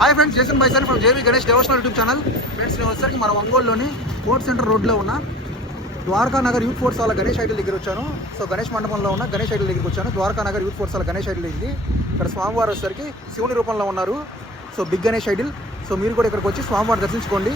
Hi friends, జేసన్ బైసన్ from JV Ganesh devotional YouTube channel. Friends నేను వచ్చేసరికి మన ఒంగోలులోని పోర్ట్ సెంటర్ రోడ్లో ఉన్న ద్వారకా నగర్ యూత్ ఫోర్స్ వాళ్ళ గణేష్ ఐడల్ దగ్గర వచ్చాను. సో గణేష్ మండపంలో ఉన్న గణేష్ ఐడల్ దగ్గరికి వచ్చాను. ద్వారకా నగర్ యూత్ ఫోర్స్ వాళ్ళ గణేష్ ఐడల్ ఇది. ఇక్కడ స్వామివారు వచ్చేసరికి శివుని రూపంలో ఉన్నారు. So big Ganesh idol. So మీరు కూడా ఇక్కడికి వచ్చి స్వామివారు దర్శించుకోండి.